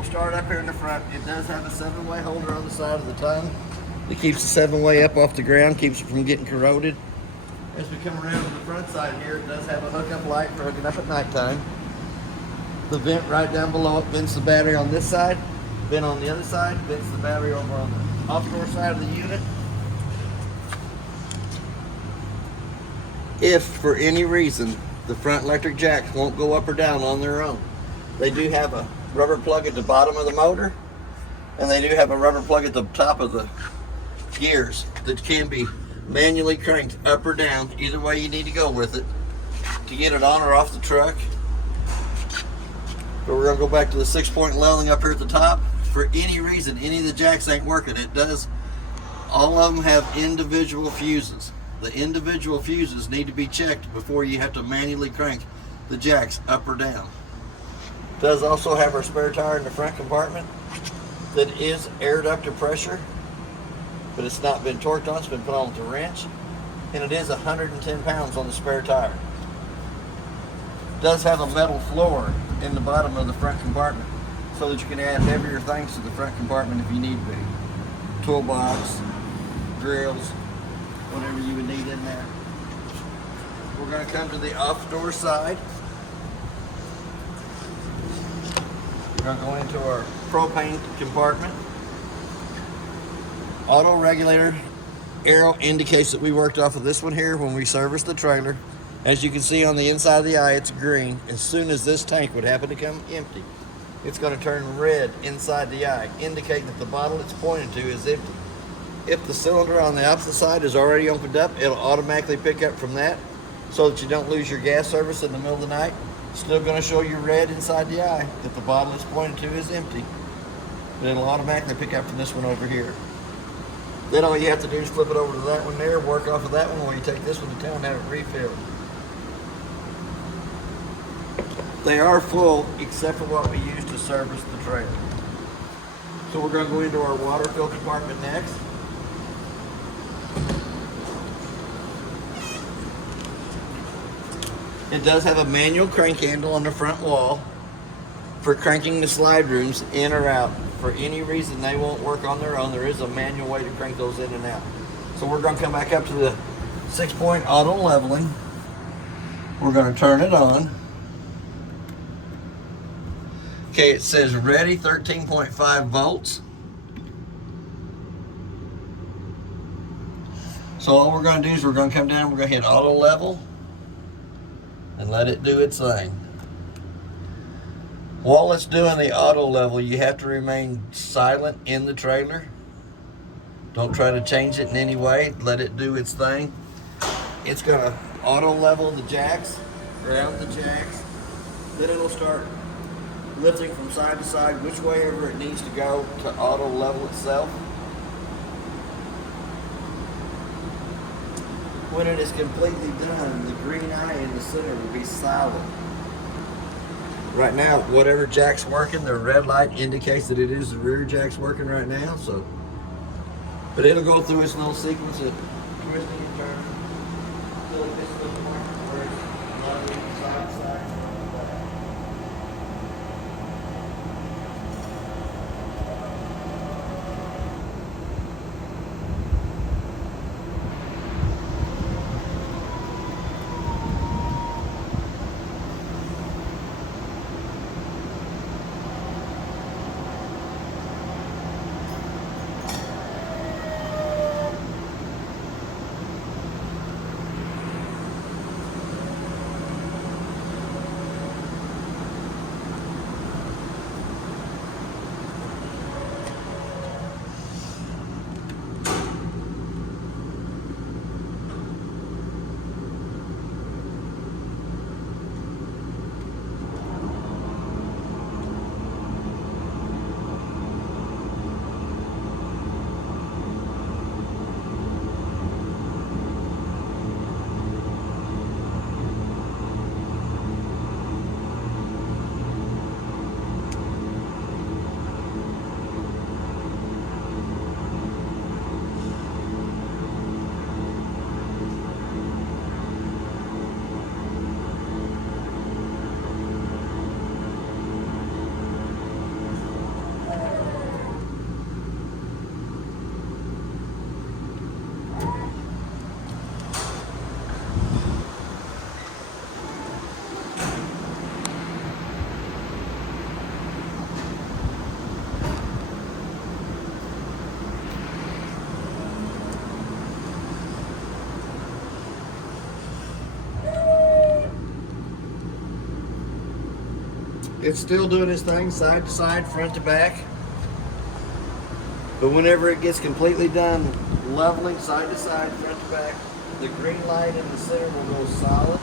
we'll start up here in the front. It does have a 7-way holder on the side of the tongue. It keeps the 7-way up off the ground, keeps it from getting corroded. As we come around to the front side here, it does have a hookup light for hooking up at nighttime. The vent right down below it vents the battery on this side, vent on the other side, vents the battery over on the off-door side of the unit. If for any reason the front electric jacks won't go up or down on their own, they do have a rubber plug at the bottom of the motor, and they do have a rubber plug at the top of the gears that can be manually cranked up or down, either way you need to go with it to get it on or off the truck. But we're going to go back to the 6-point leveling up here at the top. For any reason, any of the jacks ain't working, all of them have individual fuses. The individual fuses need to be checked before you have to manually crank the jacks up or down. It does also have our spare tire in the front compartment that is aired up to pressure, but it's not been torqued on, it's been put on with a wrench, and it is 110 pounds on the spare tire. It does have a metal floor in the bottom of the front compartment so that you can add heavier things to the front compartment if you need be. Toolbox, drills, whatever you would need in there. We're going to come to the off-door side. We're going to go into our propane compartment. Auto regulator arrow indicates that we worked off of this one here when we serviced the trailer. As you can see on the inside of the eye, it's green. As soon as this tank would happen to come empty, it's going to turn red inside the eye, indicating that the bottle it's pointed to is empty. If the cylinder on the opposite side is already opened up, it'll automatically pick up from that so that you don't lose your gas service in the middle of the night. It's still going to show you red inside the eye that the bottle it's pointed to is empty. But it'll automatically pick up from this one over here. Then all you have to do is flip it over to that one there, work off of that one while you take this one to town and have it refilled. They are full except for what we use to service the trailer. So we're going to go into our water fill compartment next. It does have a manual crank handle on the front wall for cranking the slide rooms in or out. For any reason they won't work on their own, there is a manual way to crank those in and out. So we're going to come back up to the 6-point auto leveling. We're going to turn it on. Okay, it says ready, 13.5 volts. So all we're going to do is we're going to come down, we're going to hit auto level and let it do its thing. While it's doing the auto level, you have to remain silent in the trailer. Don't try to change it in any way. Let it do its thing. It's going to auto level the jacks, ground the jacks. Then it'll start lifting from side to side, which way ever it needs to go to auto level itself. When it is completely done, the green eye in the center will be silent. Right now, whatever jack's working, the red light indicates that it is the rear jack's working right now. So, but it'll go through its little sequence of twisting and turning until it gets to the point where it's leveling side to side. It's still doing its thing, side to side, front to back. But whenever it gets completely done leveling side to side, front to back, the green light in the center will go solid.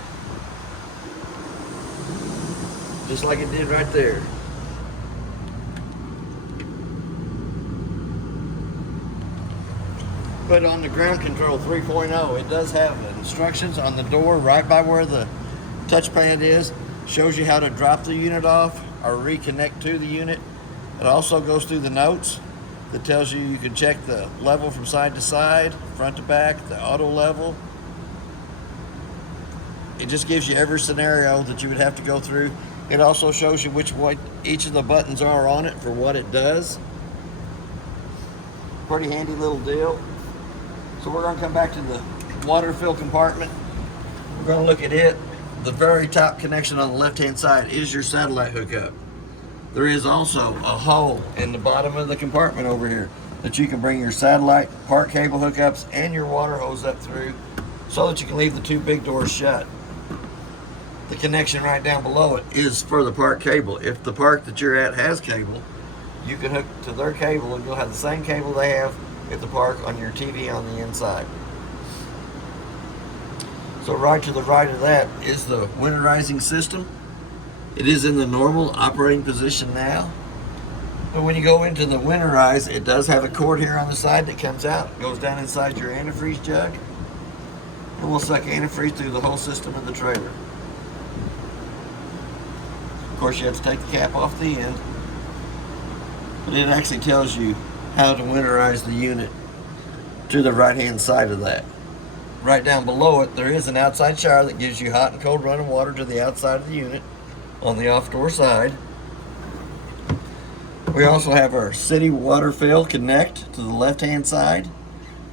Just like it did right there. But on the ground control 3.0, it does have instructions on the door right by where the touchpad is. Shows you how to drop the unit off or reconnect to the unit. It also goes through the notes that tells you you can check the level from side to side, front to back, the auto level. It just gives you every scenario that you would have to go through. It also shows you which one each of the buttons are on it for what it does. Pretty handy little deal. So we're going to come back to the water fill compartment. We're going to look at it. The very top connection on the left-hand side is your satellite hookup. There is also a hole in the bottom of the compartment over here that you can bring your satellite, park cable hookups, and your water hose up through so that you can leave the two big doors shut. The connection right down below it is for the park cable. If the park that you're at has cable, you can hook to their cable and you'll have the same cable they have at the park on your TV on the inside. So right to the right of that is the winterizing system. It is in the normal operating position now. But when you go into the winterize, it does have a cord here on the side that comes out, goes down inside your antifreeze jug, and will suck antifreeze through the whole system of the trailer. Of course, you have to take the cap off the end, but it actually tells you how to winterize the unit to the right-hand side of that. Right down below it, there is an outside shower that gives you hot and cold running water to the outside of the unit on the off-door side. We also have our city water fill connect to the left-hand side,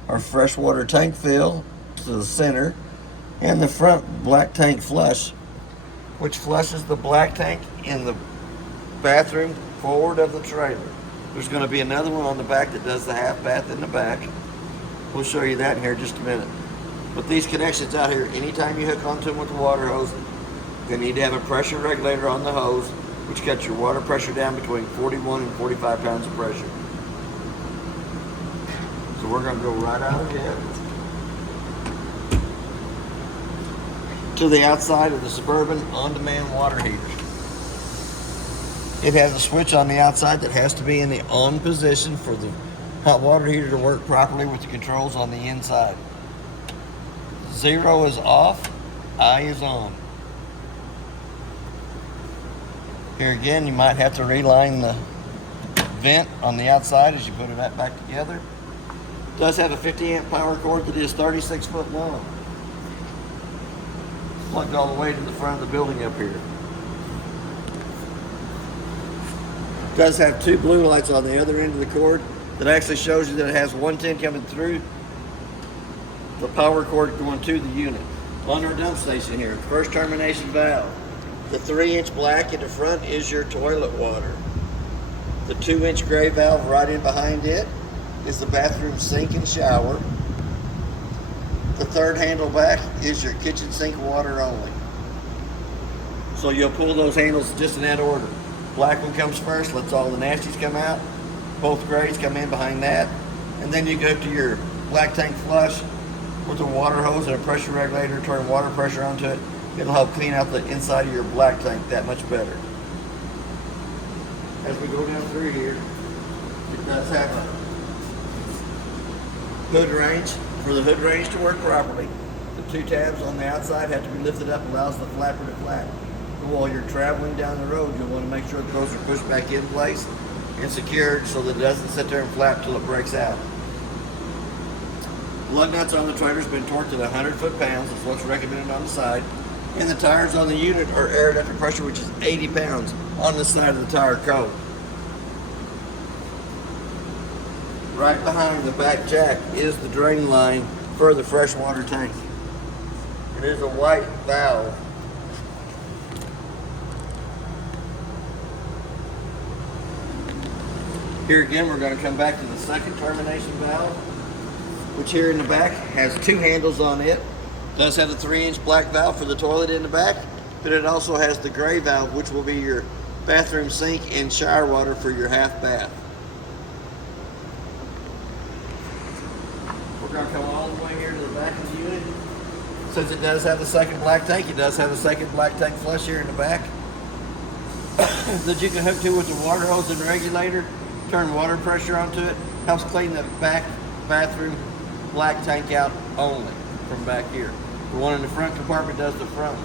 our freshwater tank fill to the center, and the front black tank flush, which flushes the black tank in the bathroom forward of the trailer. There's going to be another one on the back that does the half bath in the back. We'll show you that in here in just a minute. But these connections out here, anytime you hook onto them with the water hose, they need to have a pressure regulator on the hose, which cuts your water pressure down between 41 and 45 pounds of pressure. So we're going to go right out of here to the outside of the Suburban on-demand water heater. It has a switch on the outside that has to be in the on position for the hot water heater to work properly with the controls on the inside. 0 is off, I is on. Here again, you might have to reline the vent on the outside as you put it back together. It does have a 50 amp power cord that is 36 foot long. Plugged all the way to the front of the building up here. It does have two blue lights on the other end of the cord that actually shows you that it has 110 coming through the power cord going to the unit. On our dump station here, first termination valve. The 3-inch black in the front is your toilet water. The 2-inch gray valve right in behind it is the bathroom sink and shower. The third handle back is your kitchen sink water only. So you'll pull those handles just in that order. Black one comes first, lets all the nasties come out. Both grays come in behind that. And then you go to your black tank flush with a water hose and a pressure regulator, turn water pressure onto it. It'll help clean out the inside of your black tank that much better. As we go down through here, it does have a hood range. For the hood range to work properly, the two tabs on the outside have to be lifted up, allows the flapper to flap. But while you're traveling down the road, you'll want to make sure that those are pushed back in place and secured so that it doesn't sit there and flap till it breaks out. Lug nuts on the trailer's been torqued at 100 foot-pounds. That's what's recommended on the side. And the tires on the unit are air ducted pressure, which is 80 pounds on the side of the tire coat. Right behind the back jack is the drain line for the freshwater tank. It is a white valve. Here again, we're going to come back to the second termination valve, which here in the back has two handles on it. It does have the 3-inch black valve for the toilet in the back, but it also has the gray valve, which will be your bathroom sink and shower water for your half bath. We're going to come all the way here to the back of the unit. Since it does have the second black tank, it does have a second black tank flush here in the back that you can hook to with the water hose and regulator. Turn water pressure onto it. Helps clean the back bathroom black tank out only from back here. The one in the front compartment does the front.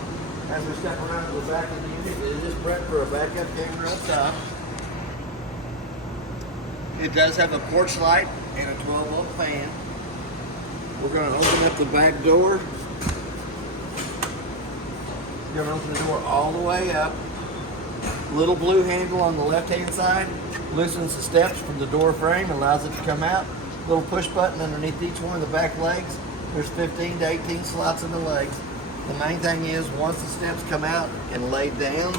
As we step around to the back of the unit, it is prepped for a backup camera up top. It does have a porch light and a 12-volt fan. We're going to open up the back door. We're going to open the door all the way up. Little blue handle on the left-hand side loosens the steps from the door frame, allows it to come out. Little push button underneath each one of the back legs. There's 15 to 18 slots in the legs. The main thing is, once the steps come out and laid down,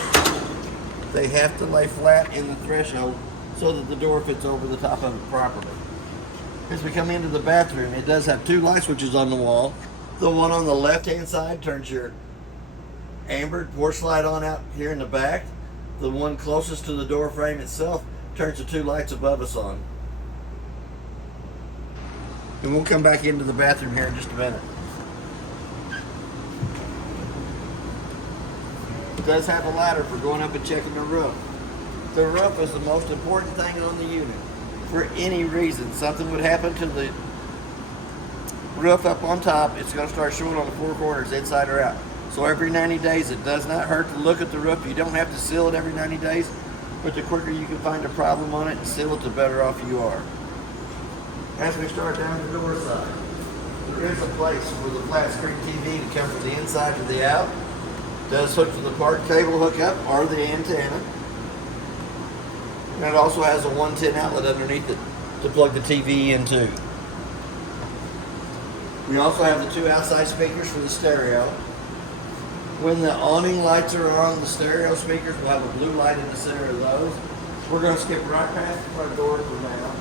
they have to lay flat in the threshold so that the door fits over the top of it properly. As we come into the bathroom, it does have two light switches on the wall. The one on the left-hand side turns your amber porch light on out here in the back. The one closest to the door frame itself turns the two lights above us on. And we'll come back into the bathroom here in just a minute. It does have a ladder for going up and checking the roof. The roof is the most important thing on the unit. For any reason, something would happen to the roof up on top, it's going to start showing on the four corners, inside or out. So every 90 days, it does not hurt to look at the roof. You don't have to seal it every 90 days, but the quicker you can find a problem on it and seal it, the better off you are. As we start down the door side, there is a place for the flat screen TV to come from the inside to the out. It does hook to the park cable hookup or the antenna. And it also has a 110 outlet underneath it to plug the TV into. We also have the two outside speakers for the stereo. When the awning lights are on the stereo speakers, we'll have a blue light in the center of those. We're going to skip right past the front door for now.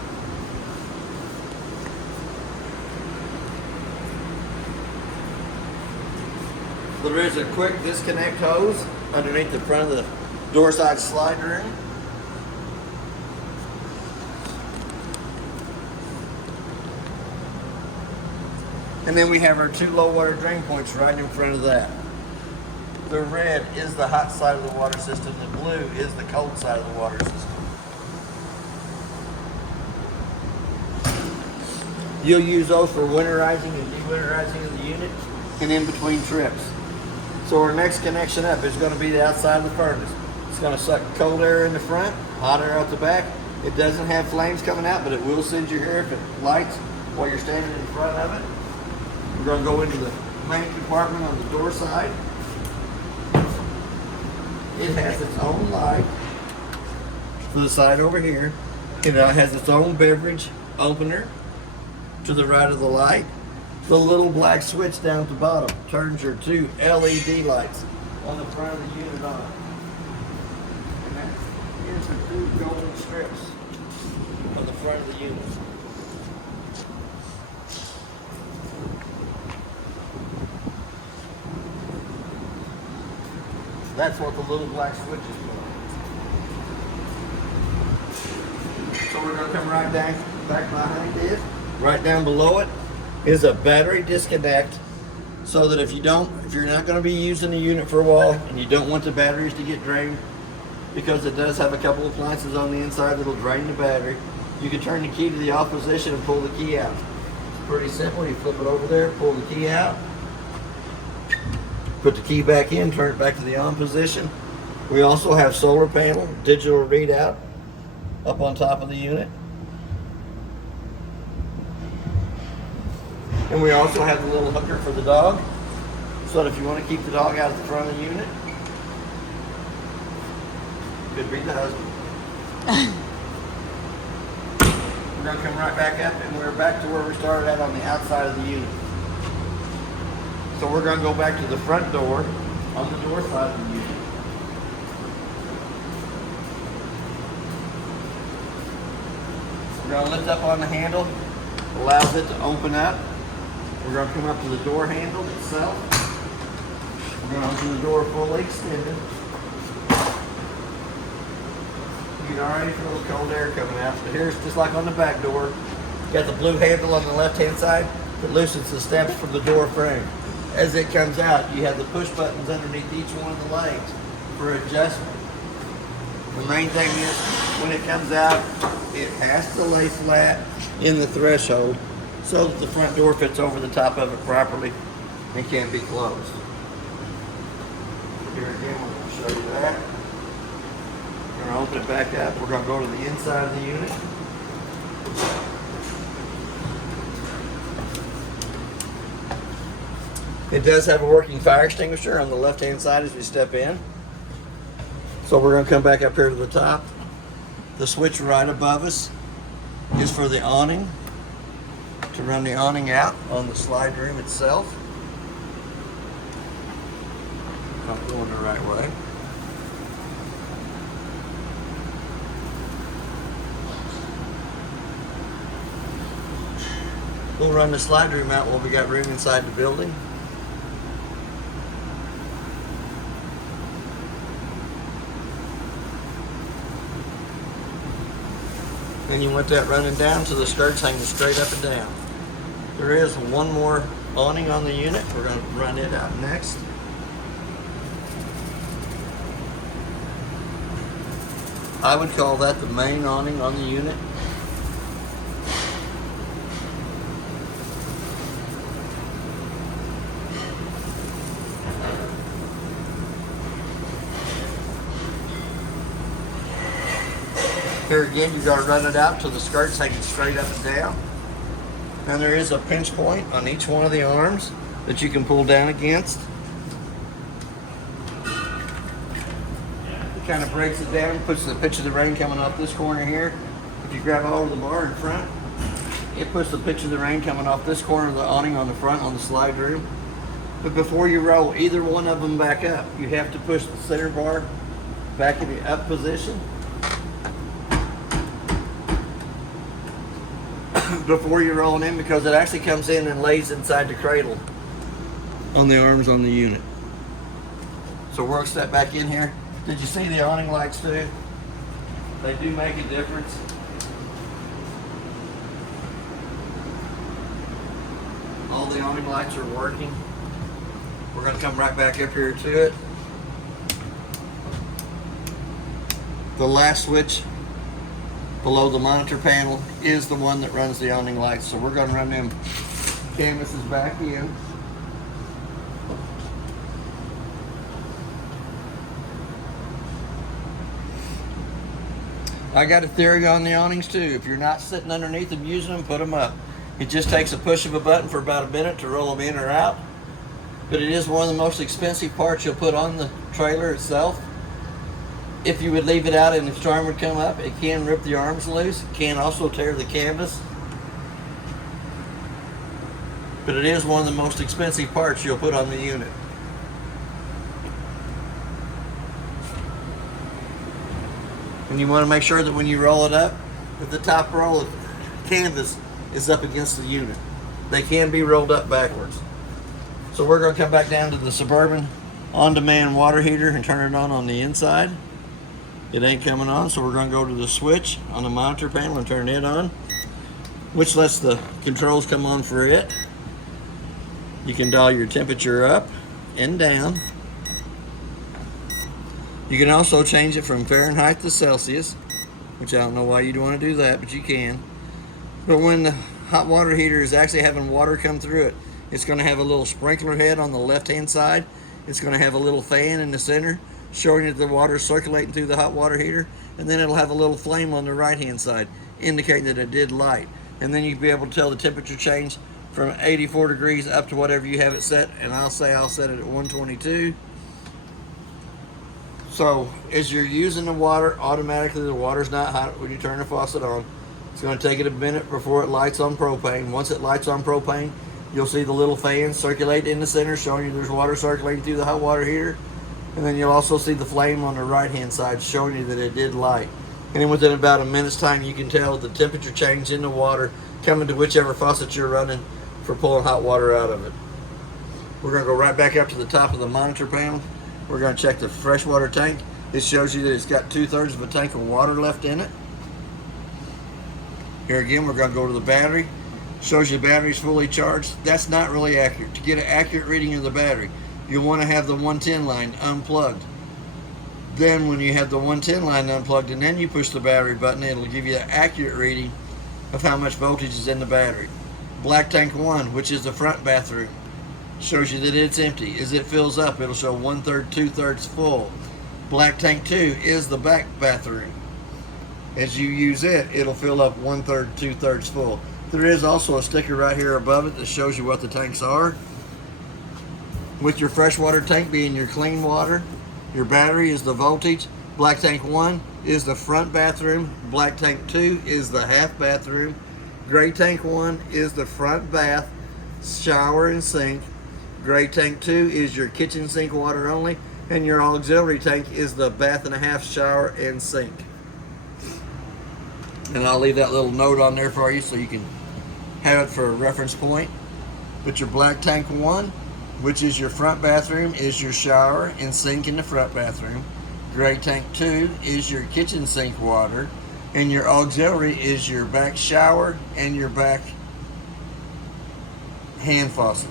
There is a quick disconnect hose underneath the front of the door side slide ring. And then we have our two low water drain points right in front of that. The red is the hot side of the water system. The blue is the cold side of the water system. You'll use those for winterizing and de-winterizing of the unit and in between trips. So our next connection up is going to be the outside of the furnace. It's going to suck cold air in the front, hot air out the back. It doesn't have flames coming out, but it will send your hair if it lights while you're standing in front of it. We're going to go into the main compartment on the door side. It has its own light to the side over here. It has its own beverage opener to the right of the light. The little black switch down at the bottom turns your two LED lights on the front of the unit on. And here's the two golden strips on the front of the unit. That's what the little black switch is for. So we're going to come right down, back behind it. Right down below it is a battery disconnect, so that if you're not going to be using the unit for a while and you don't want the batteries to get drained, because it does have a couple of appliances on the inside that'll drain the battery, you can turn the key to the off position and pull the key out. It's pretty simple. You flip it over there, pull the key out, put the key back in, turn it back to the on position. We also have solar panel, digital readout up on top of the unit. And we also have the little hooker for the dog, so that if you want to keep the dog out of the front of the unit, could be the husband. We're going to come right back up, and we're back to where we started at on the outside of the unit. So we're going to go back to the front door on the door side of the unit. We're going to lift up on the handle, allows it to open up. We're going to come up to the door handle itself. We're going to open the door fully extended. can already feel the cold air coming out. So here's just like on the back door. Got the blue handle on the left-hand side that loosens the steps from the door frame. As it comes out, you have the push buttons underneath each one of the legs for adjustment. The main thing is, when it comes out, it has to lay flat in the threshold so that the front door fits over the top of it properly and can be closed. Here again, we're going to show you that. We're going to open it back up. We're going to go to the inside of the unit. It does have a working fire extinguisher on the left-hand side as we step in. So we're going to come back up here to the top. The switch right above us is for the awning, to run the awning out on the slide room itself. Not going the right way. We'll run the slide room out while we got room inside the building. Then you want that running down so the skirt's hanging straight up and down. There is one more awning on the unit. We're going to run it out next. I would call that the main awning on the unit. Here again, you've got to run it out till the skirt's hanging straight up and down. And there is a pinch point on each one of the arms that you can pull down against. It kind of breaks it down, puts the pitch of the rain coming off this corner here. If you grab a hold of the bar in front, it puts the pitch of the rain coming off this corner of the awning on the front on the slide room. But before you roll either one of them back up, you have to push the center bar back in the up position before you're rolling in, because it actually comes in and lays inside the cradle on the arms on the unit. So we'll step back in here. Did you see the awning lights too? They do make a difference. All the awning lights are working. We're going to come right back up here to it. The last switch below the monitor panel is the one that runs the awning lights. So we're going to run them canvases back in. I got a theory on the awnings too. If you're not sitting underneath them using them, put them up. It just takes a push of a button for about a minute to roll them in or out. But it is one of the most expensive parts you'll put on the trailer itself. If you would leave it out and the storm would come up, it can rip the arms loose. It can also tear the canvas. But it is one of the most expensive parts you'll put on the unit. And you want to make sure that when you roll it up, that the top roll of canvas is up against the unit. They can be rolled up backwards. So we're going to come back down to the Suburban on-demand water heater and turn it on the inside. It ain't coming on, so we're going to go to the switch on the monitor panel and turn it on, which lets the controls come on for it. You can dial your temperature up and down. You can also change it from Fahrenheit to Celsius, which I don't know why you'd want to do that, but you can. But when the hot water heater is actually having water come through it, it's going to have a little sprinkler head on the left-hand side. It's going to have a little fan in the center showing that the water is circulating through the hot water heater, and then it'll have a little flame on the right-hand side indicating that it did light. And then you'll be able to tell the temperature change from 84 degrees up to whatever you have it set, and I'll set it at 122. So as you're using the water, automatically the water's not hot when you turn the faucet on. It's going to take it a minute before it lights on propane. Once it lights on propane, you'll see the little fan circulate in the center showing you there's water circulating through the hot water heater. And then you'll also see the flame on the right hand side showing you that it did light. And then within about a minute's time you can tell the temperature change in the water coming to whichever faucet you're running for pulling hot water out of it. We're going to go right back up to the top of the monitor panel. We're going to check the freshwater tank. It shows you that it's got 2/3 of a tank of water left in it. Here again, we're going to go to the battery. Shows you the battery's fully charged. That's not really accurate. To get an accurate reading of the battery, you'll want to have the 110 line unplugged. Then when you have the 110 line unplugged and then you push the battery button, it'll give you an accurate reading of how much voltage is in the battery. Black tank 1, which is the front bathroom, shows you that it's empty. As it fills up, it'll show 1/3, 2/3 full. Black tank 2 is the back bathroom. As you use it, it'll fill up 1/3, 2/3 full. There is also a sticker right here above it that shows you what the tanks are. With your freshwater tank being your clean water, your battery is the voltage. Black tank 1 is the front bathroom. Black tank 2 is the half bathroom. Gray tank 1 is the front bath, shower and sink. Gray tank 2 is your kitchen sink water only. And your auxiliary tank is the bath and a half, shower and sink. And I'll leave that little note on there for you so you can have it for a reference point. But your black tank 1, which is your front bathroom, is your shower and sink in the front bathroom. Gray tank 2 is your kitchen sink water. And your auxiliary is your back shower and your back hand faucet.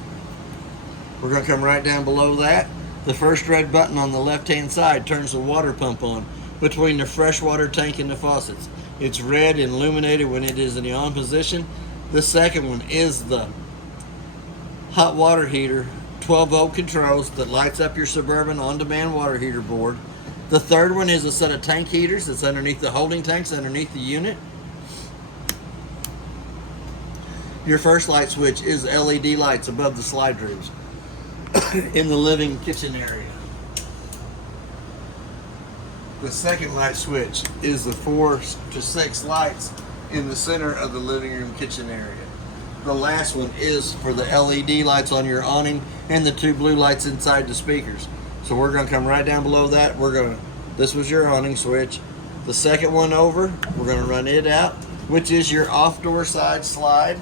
We're going to come right down below that. The first red button on the left-hand side turns the water pump on between the freshwater tank and the faucets. It's red and illuminated when it is in the on position. The second one is the hot water heater, 12-volt controls that lights up your Suburban on-demand water heater board. The third one is a set of tank heaters that's underneath the holding tanks underneath the unit. Your first light switch is LED lights above the slide rooms in the living kitchen area. The second light switch is the 4 to 6 lights in the center of the living room kitchen area. The last one is for the LED lights on your awning and the 2 blue lights inside the speakers. So we're going to come right down below that. This was your awning switch. The second one over, we're going to run it out, which is your off door side slide.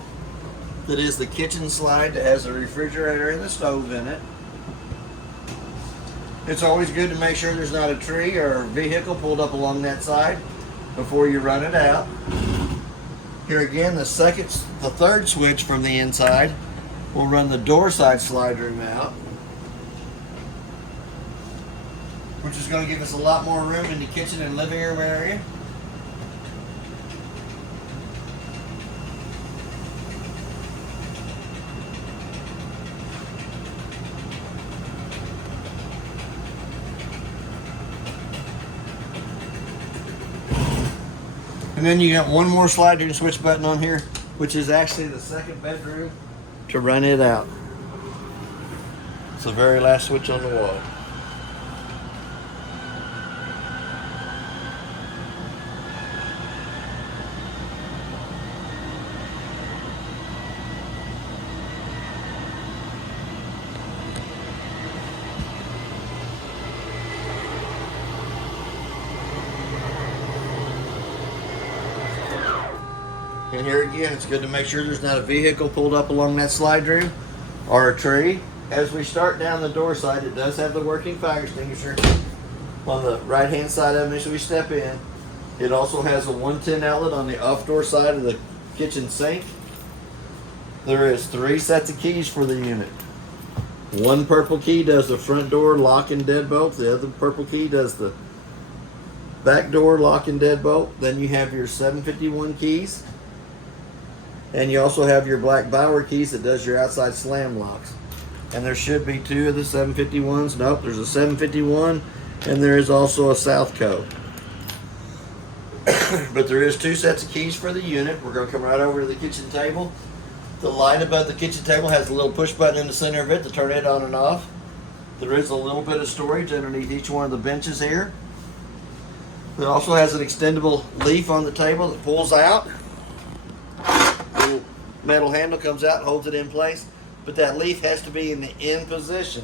That is the kitchen slide that has a refrigerator and the stove in it. It's always good to make sure there's not a tree or a vehicle pulled up along that side before you run it out. Here again, the third switch from the inside will run the door side slide room out, which is going to give us a lot more room in the kitchen and living room area. And then you got one more slide and switch button on here, which is actually the second bedroom to run it out. It's the very last switch on the wall. And here again, it's good to make sure there's not a vehicle pulled up along that slide room or a tree. As we start down the door side, it does have the working fire extinguisher on the right hand side of it as we step in. It also has a 110 outlet on the off door side of the kitchen sink. There is 3 sets of keys for the unit. One purple key does the front door lock and deadbolt. The other purple key does the back door lock and deadbolt. Then you have your 751 keys. And you also have your black Bauer keys that does your outside slam locks. And there should be 2 of the 751s. Nope, there's a 751 and there is also a Southco. But there is 2 sets of keys for the unit. We're going to come right over to the kitchen table. The light above the kitchen table has a little push button in the center of it to turn it on and off. There is a little bit of storage underneath each one of the benches here. It also has an extendable leaf on the table that pulls out. Little metal handle comes out and holds it in place, but that leaf has to be in the in position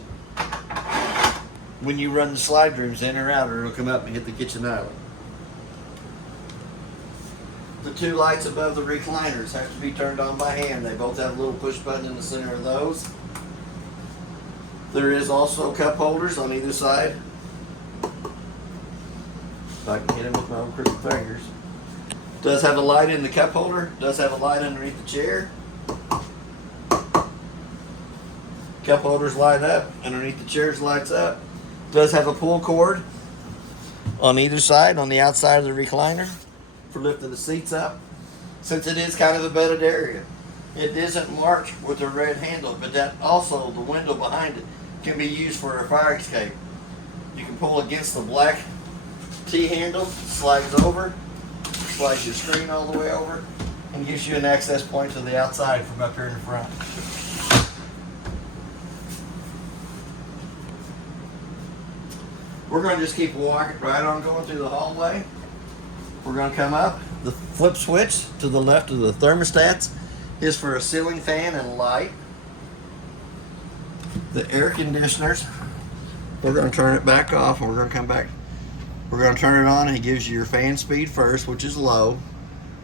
when you run the slide rooms in or out, or it'll come up and hit the kitchen island. The 2 lights above the recliners have to be turned on by hand. They both have a little push button in the center of those. There is also cup holders on either side. If I can hit him with my own crooked fingers. Does have a light in the cup holder. Does have a light underneath the chair. Cup holders light up. Underneath the chairs lights up. Does have a pull cord on either side, on the outside of the recliner for lifting the seats up. Since it is kind of a bedded area, it isn't marked with a red handle, but that also, the window behind it can be used for a fire escape. You can pull against the black T-handle, slides over, slides your screen all the way over, and gives you an access point to the outside from up here in the front. We're going to just keep walking right on going through the hallway. We're going to come up. The flip switch to the left of the thermostats is for a ceiling fan and light. The air conditioners, we're going to turn it back off and we're going to come back. We're going to turn it on and it gives you your fan speed first, which is low,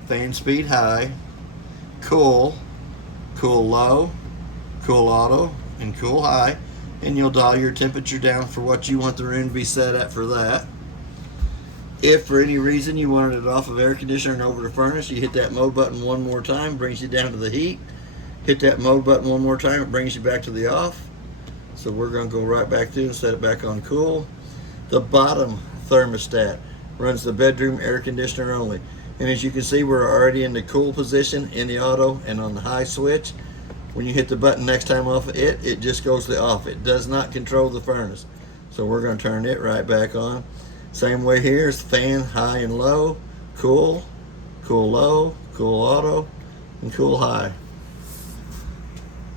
fan speed high, cool, cool low, cool auto, and cool high. And you'll dial your temperature down for what you want the room to be set at for that. If for any reason you wanted it off of air conditioner and over to furnace, you hit that mode button one more time, brings you down to the heat. Hit that mode button one more time, it brings you back to the off. So we're going to go right back through and set it back on cool. The bottom thermostat runs the bedroom air conditioner only. And as you can see, we're already in the cool position in the auto and on the high switch. When you hit the button next time off it, it just goes to off. It does not control the furnace. So we're going to turn it right back on. Same way here is fan high and low, cool, cool low, cool auto, and cool high.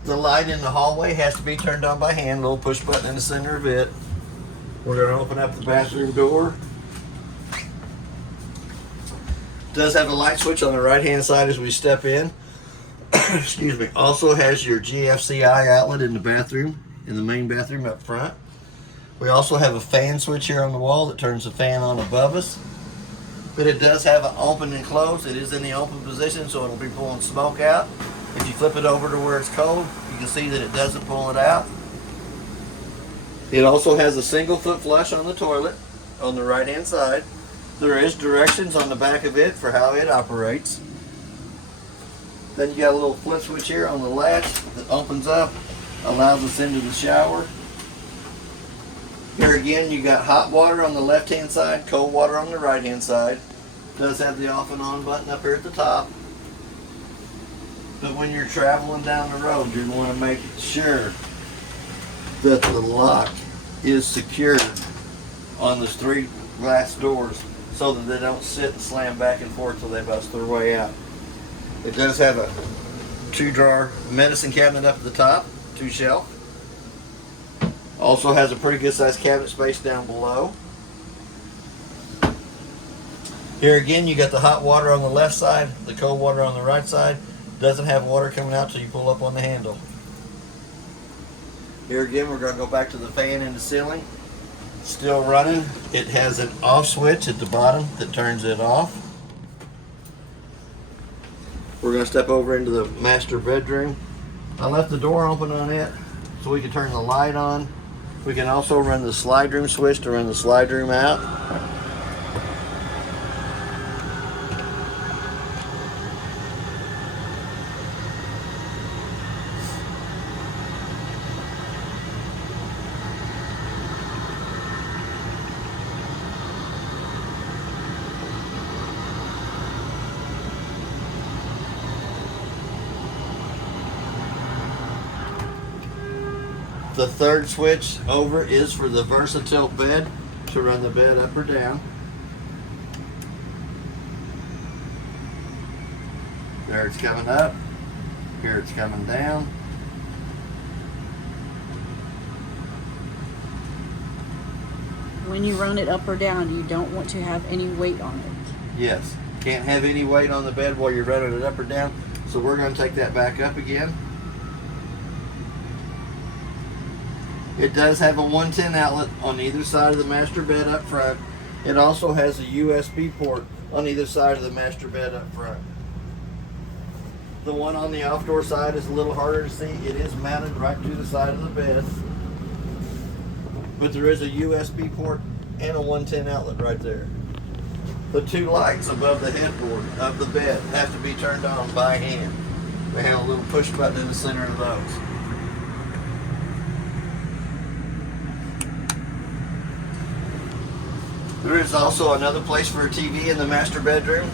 The light in the hallway has to be turned on by hand, little push button in the center of it. We're going to open up the bathroom door. Does have a light switch on the right hand side as we step in. Excuse me. Also has your GFCI outlet in the bathroom, in the main bathroom up front. We also have a fan switch here on the wall that turns the fan on above us. But it does have an open and close. It is in the open position, so it'll be pulling smoke out. If you flip it over to where it's cold, you can see that it doesn't pull it out. It also has a single foot flush on the toilet on the right hand side. There is directions on the back of it for how it operates. Then you got a little flip switch here on the latch that opens up, allows us into the shower. Here again, you got hot water on the left hand side, cold water on the right hand side. Does have the off and on button up here at the top. But when you're traveling down the road, you're going to make sure that the lock is secured on those 3 glass doors so that they don't sit and slam back and forth till they bust their way out. It does have a 2-drawer medicine cabinet up at the top, 2 shelf. Also has a pretty good sized cabinet space down below. Here again, you got the hot water on the left side, the cold water on the right side. Doesn't have water coming out till you pull up on the handle. Here again, we're going to go back to the fan in the ceiling. Still running. It has an off switch at the bottom that turns it off. We're going to step over into the master bedroom. I left the door open on it so we can turn the light on. We can also run the slide room switch to run the slide room out. The third switch over is for the versatile bed to run the bed up or down. There it's coming up. Here it's coming down. When you run it up or down, you don't want to have any weight on it. Yes. Can't have any weight on the bed while you're running it up or down. So we're going to take that back up again. It does have a 110 outlet on either side of the master bed up front. It also has a USB port on either side of the master bed up front. The one on the off-door side is a little harder to see. It is mounted right to the side of the bed. But there is a USB port and a 110 outlet right there. The two lights above the headboard of the bed have to be turned on by hand. They have a little push button in the center of those. There is also another place for a TV in the master bedroom.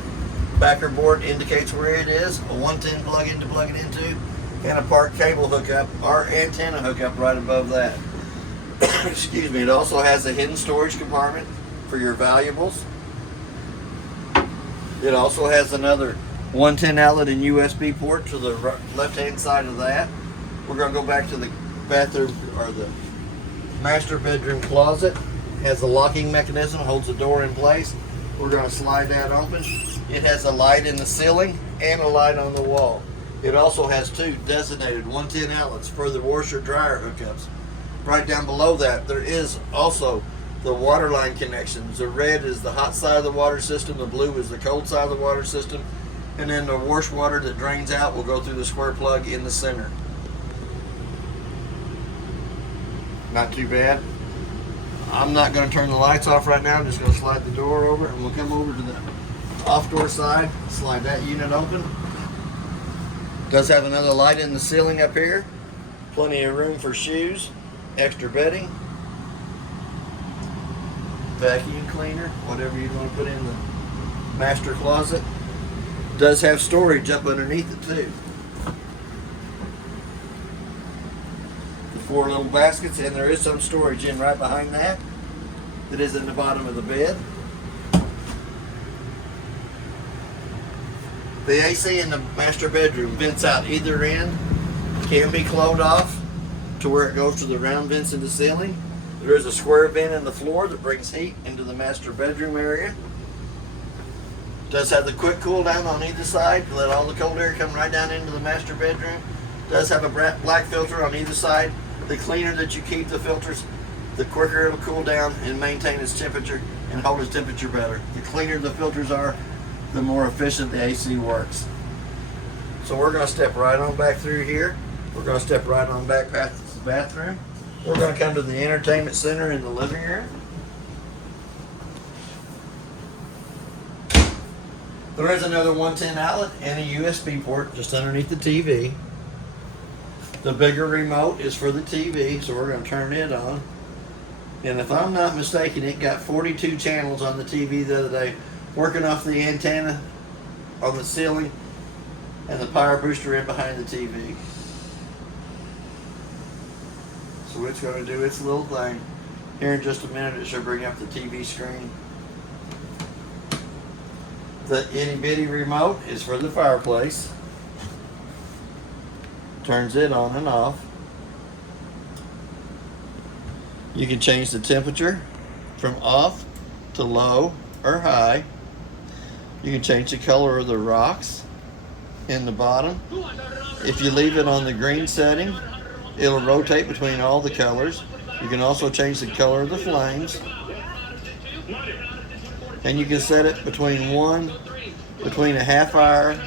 Backer board indicates where it is. A 110 plug-in to plug it into, and a park cable hookup or antenna hookup right above that. Excuse me. It also has a hidden storage compartment for your valuables. It also has another 110 outlet and USB port to the left-hand side of that. We're going to go back to the bathroom or the master bedroom closet. Has a locking mechanism, holds the door in place. We're going to slide that open. It has a light in the ceiling and a light on the wall. It also has two designated 110 outlets for the washer dryer hookups. Right down below that, there is also the water line connections. The red is the hot side of the water system, the blue is the cold side of the water system, and then the wash water that drains out will go through the square plug in the center. Not too bad. I'm not going to turn the lights off right now. I'm just going to slide the door over, and we'll come over to the off door side, slide that unit open. Does have another light in the ceiling up here. Plenty of room for shoes, extra bedding, vacuum cleaner, whatever you want to put in the master closet. Does have storage up underneath it too. The 4 little baskets, and there is some storage in right behind that. That is in the bottom of the bed. The AC in the master bedroom vents out either end. Can be closed off to where it goes to the round vents in the ceiling. There is a square vent in the floor that brings heat into the master bedroom area. Does have the quick cool down on either side to let all the cold air come right down into the master bedroom. Does have a black filter on either side. The cleaner that you keep the filters, the quicker it'll cool down and maintain its temperature and hold its temperature better. The cleaner the filters are, the more efficient the AC works. So we're going to step right on back through here. We're going to step right on back past the bathroom. We're going to come to the entertainment center in the living room. There is another 110 outlet and a USB port just underneath the TV. The bigger remote is for the TV, so we're going to turn it on. And if I'm not mistaken, it got 42 channels on the TV the other day, working off the antenna on the ceiling and the power booster in behind the TV. So it's going to do its little thing. Here in just a minute, it should bring up the TV screen. The itty bitty remote is for the fireplace. Turns it on and off. You can change the temperature from off to low or high. You can change the color of the rocks in the bottom. If you leave it on the green setting, it'll rotate between all the colors. You can also change the color of the flames. And you can set it between a half hour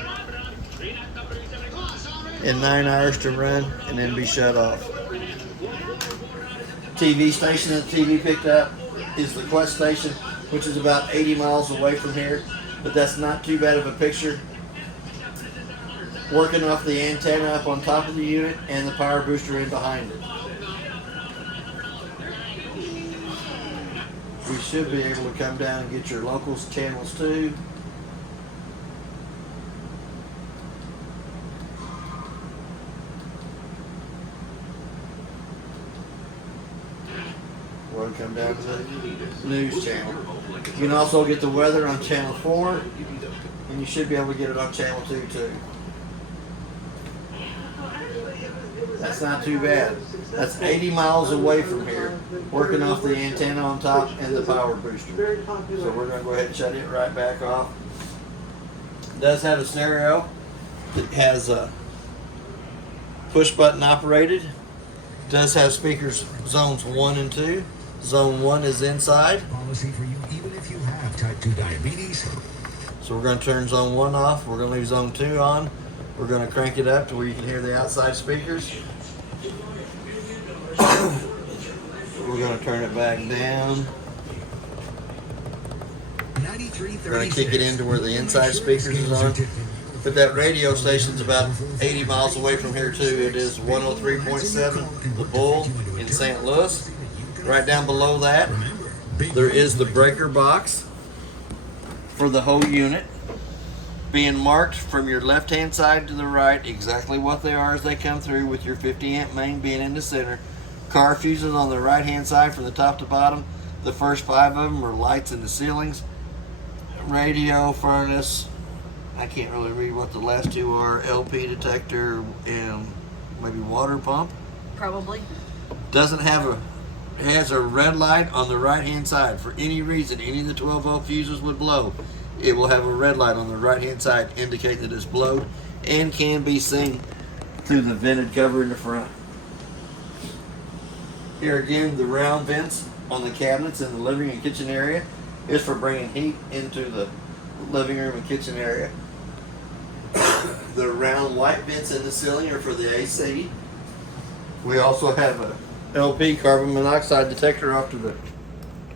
and 9 hours to run and then be shut off. TV station that the TV picked up is the Quest station, which is about 80 miles away from here, but that's not too bad of a picture. Working off the antenna up on top of the unit and the power booster in behind it. We should be able to come down and get your locals channels too. We'll come down to the news channel. You can also get the weather on channel 4, and you should be able to get it on channel 2 too. That's not too bad. That's 80 miles away from here, working off the antenna on top and the power booster. So we're going to go ahead and shut it right back off. It does have a stereo that has a push button operated. It does have speakers zones 1 and 2. Zone 1 is inside. Policy for you even if you have type 2 diabetes. So we're going to turn zone 1 off. We're going to leave zone 2 on. We're going to crank it up to where you can hear the outside speakers. We're going to turn it back down. 93 We're going to kick it into where the inside speakers is on. But that radio station's about 80 miles away from here too. It is 103.7, The Bull in St. Louis. Right down below that, there is the breaker box for the whole unit, being marked from your left-hand side to the right, exactly what they are as they come through, with your 50 amp main being in the center. Car fuses on the right-hand side from the top to bottom. The first 5 of them are lights in the ceilings. Radio, furnace, I can't really read what the last 2 are, LP detector and maybe water pump. Probably. Doesn't have a, it has a red light on the right hand side. For any reason any of the 12 volt fuses would blow, it will have a red light on the right hand side indicate that it's blowed, and can be seen through the vented cover in the front. Here again, the round vents on the cabinets in the living and kitchen area is for bringing heat into the living room and kitchen area. The round white vents in the ceiling are for the AC. We also have a LP carbon monoxide detector off to the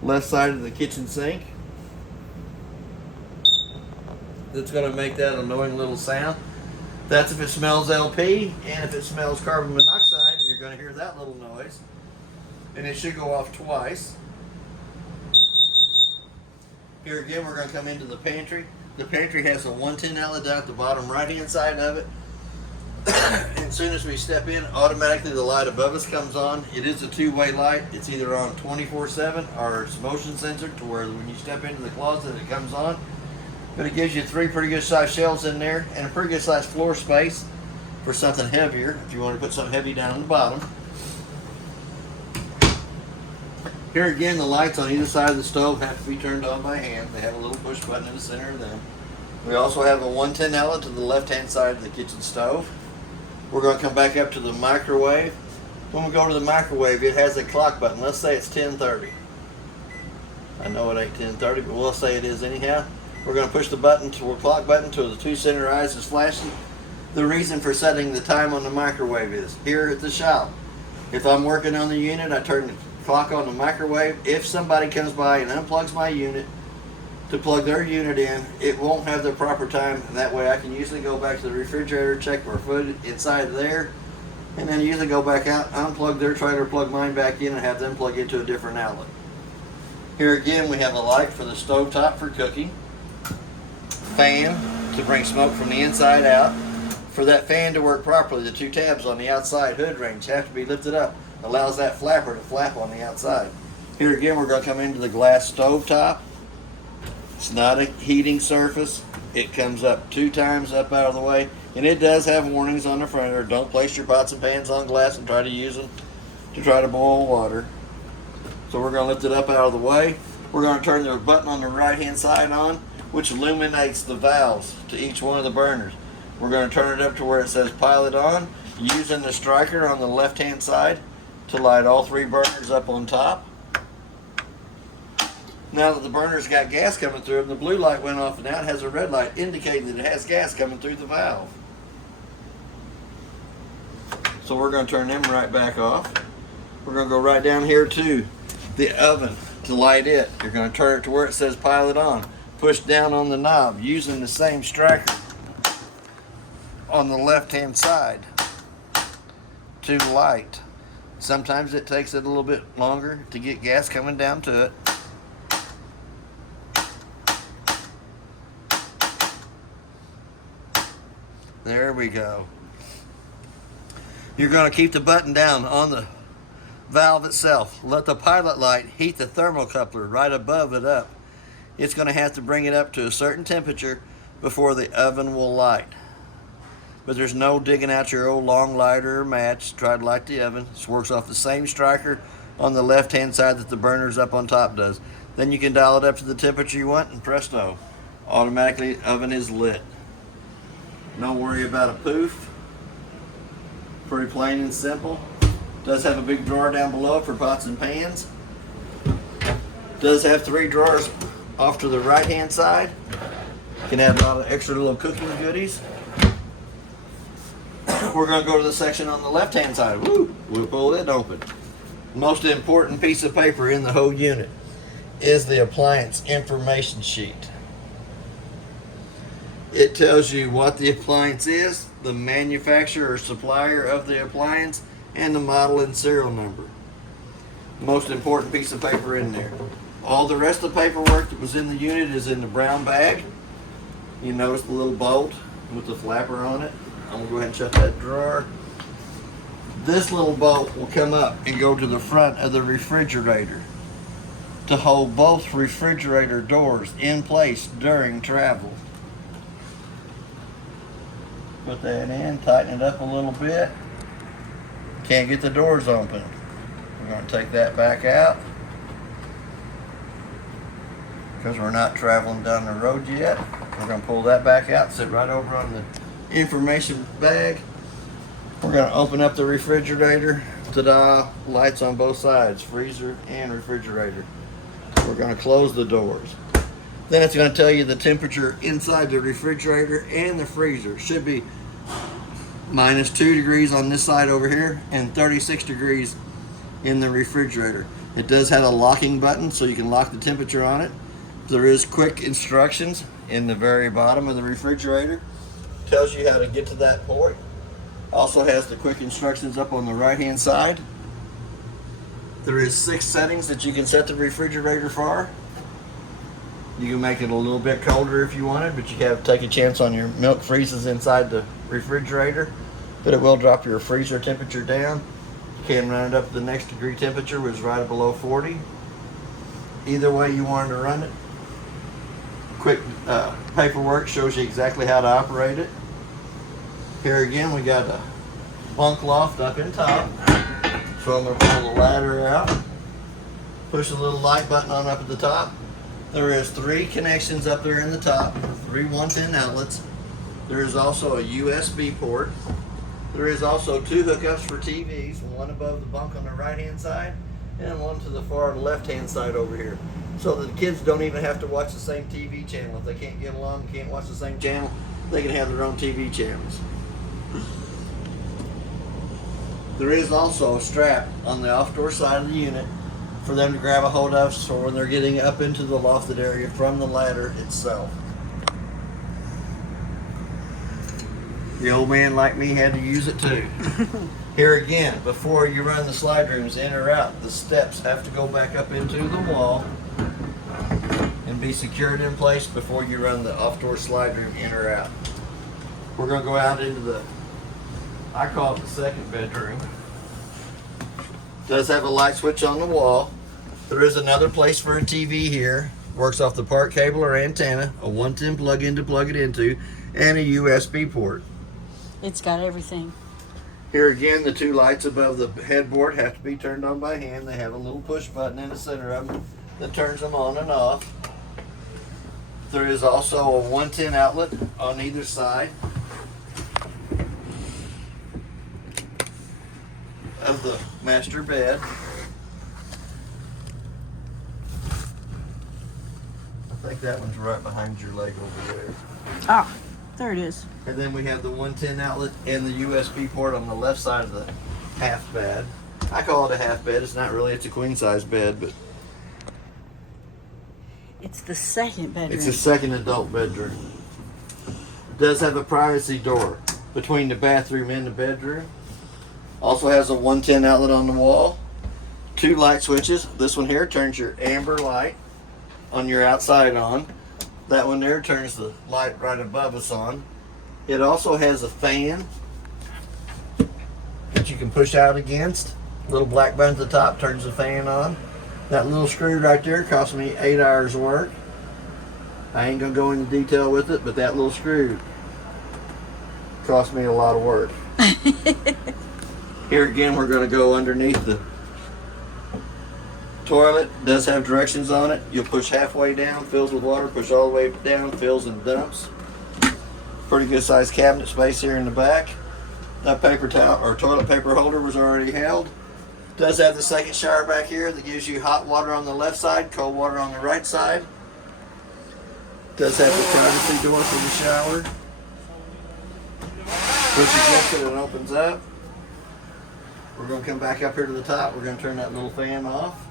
left side of the kitchen sink. That's going to make that annoying little sound. That's if it smells LP, and if it smells carbon monoxide, you're going to hear that little noise. And it should go off twice. Here again, we're going to come into the pantry. The pantry has a 110 outlet down at the bottom right hand side of it. And as soon as we step in, automatically the light above us comes on. It is a two-way light. It's either on 24/7 or it's motion censored to where when you step into the closet it comes on. But it gives you 3 pretty good sized shelves in there and a pretty good sized floor space for something heavier if you want to put something heavy down on the bottom. Here again, the lights on either side of the stove have to be turned on by hand. They have a little push button in the center of them. We also have a 110 outlet to the left-hand side of the kitchen stove. We're going to come back up to the microwave. When we go to the microwave, it has a clock button. Let's say it's 10:30. I know it ain't 10:30, but we'll say it is anyhow. We're going to push the button to a clock button until the 2 center eyes is flashing. The reason for setting the time on the microwave is here at the shop. If I'm working on the unit, I turn the clock on the microwave. If somebody comes by and unplugs my unit to plug their unit in, it won't have the proper time, and that way I can usually go back to the refrigerator, check for food inside there, and then usually go back out, unplug their trailer, plug mine back in, and have them plug into a different outlet. Here again, we have a light for the stovetop for cooking, fan to bring smoke from the inside out. For that fan to work properly, the 2 tabs on the outside hood range have to be lifted up. Allows that flapper to flap on the outside. Here again, we're going to come into the glass stove top. It's not a heating surface. It comes up 2 times up out of the way, and it does have warnings on the front there. Don't place your pots and pans on glass and try to use them to try to boil water. So we're going to lift it up out of the way. We're going to turn the button on the right hand side on, which illuminates the valves to each one of the burners. We're going to turn it up to where it says pilot on, using the striker on the left hand side to light all 3 burners up on top. Now that the burner's got gas coming through them, the blue light went off and now it has a red light indicating that it has gas coming through the valve. So we're going to turn them right back off. We're going to go right down here to the oven to light it. You're going to turn it to where it says pilot on. Push down on the knob using the same striker on the left hand side to light. Sometimes it takes it a little bit longer to get gas coming down to it. There we go. You're going to keep the button down on the valve itself. Let the pilot light heat the thermocoupler right above it up. It's going to have to bring it up to a certain temperature before the oven will light. But there's no digging out your old long lighter or match to try to light the oven. This works off the same striker on the left hand side that the burner's up on top does. Then you can dial it up to the temperature you want and presto, automatically oven is lit. Don't worry about a poof. Pretty plain and simple. Does have a big drawer down below for pots and pans. Does have 3 drawers off to the right hand side. Can have a lot of extra little cooking goodies. We're going to go to the section on the left hand side. Woo! We'll pull it open. Most important piece of paper in the whole unit is the appliance information sheet. It tells you what the appliance is, the manufacturer or supplier of the appliance, and the model and serial number. Most important piece of paper in there. All the rest of the paperwork that was in the unit is in the brown bag. You notice the little bolt with the flapper on it. I'm gonna go ahead and shut that drawer. This little bolt will come up and go to the front of the refrigerator to hold both refrigerator doors in place during travel. Put that in, tighten it up a little bit. Can't get the doors open. We're going to take that back out because we're not traveling down the road yet. We're going to pull that back out, sit right over on the information bag. We're going to open up the refrigerator. Ta-da! Lights on both sides, freezer and refrigerator. We're going to close the doors. Then it's going to tell you the temperature inside the refrigerator and the freezer. Should be -2 degrees on this side over here and 36 degrees in the refrigerator. It does have a locking button so you can lock the temperature on it. There is quick instructions in the very bottom of the refrigerator. Tells you how to get to that port. Also has the quick instructions up on the right hand side. There is 6 settings that you can set the refrigerator for. You can make it a little bit colder if you wanted, but you have to take a chance on your milk freezes inside the refrigerator. But it will drop your freezer temperature down. You can run it up to the next degree temperature, which is right below 40. Either way you wanted to run it. Quick paperwork shows you exactly how to operate it. Here again we got a bunk loft up in top. So I'm going to pull the ladder out. Push the little light button on up at the top. There is 3 connections up there in the top, 3 110 outlets. There is also a USB port. There is also 2 hookups for TVs, one above the bunk on the right hand side and one to the far left hand side over here. So that the kids don't even have to watch the same TV channel. If they can't get along and can't watch the same channel, they can have their own TV channels. There is also a strap on the off-door side of the unit for them to grab a hold of so when they're getting up into the lofted area from the ladder itself. The old man like me had to use it too. Here again, before you run the slide rooms in or out, the steps have to go back up into the wall and be secured in place before you run the off-door slide room in or out. We're going to go out into the, I call it the second bedroom. Does have a light switch on the wall. There is another place for a TV here. Works off the part cable or antenna, a 110 plug-in to plug it into, and a USB port. It's got everything. Here again, the 2 lights above the headboard have to be turned on by hand. They have a little push button in the center of them that turns them on and off. There is also a 110 outlet on either side of the master bed. I think that one's right behind your leg over there. Ah, there it is. And then we have the 110 outlet and the USB port on the left side of the half bed. I call it a half bed. It's not really, it's a queen size bed, but It's the second bedroom. it's a second adult bedroom. It does have a privacy door between the bathroom and the bedroom. Also has a 110 outlet on the wall. 2 light switches. This one here turns your amber light on your outside on. That one there turns the light right above us on. It also has a fan that you can push out against. Little black button at the top turns the fan on. That little screw right there cost me 8 hours work. I ain't gonna go into detail with it, but that little screw cost me a lot of work. Here again, we're gonna go underneath the toilet. It does have directions on it. You'll push halfway down, fills with water, push all the way down, fills and dumps. Pretty good sized cabinet space here in the back. That paper towel or toilet paper holder was already held. Does have the second shower back here that gives you hot water on the left side, cold water on the right side. Does have the privacy door for the shower. Push against it and opens up. We're going to come back up here to the top. We're going to turn that little fan off.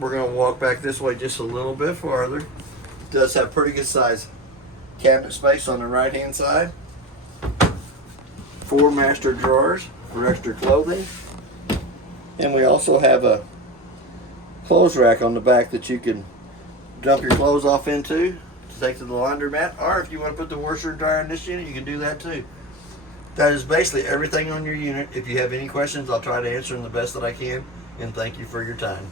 We're going to walk back this way just a little bit farther. does have pretty good size cabinet space on the right hand side. 4 master drawers for extra clothing. And we also have a clothes rack on the back that you can dump your clothes off into to take to the laundromat, or if you want to put the washer and dryer in this unit, you can do that too. That is basically everything on your unit. If you have any questions, I'll try to answer them the best that I can, and thank you for your time.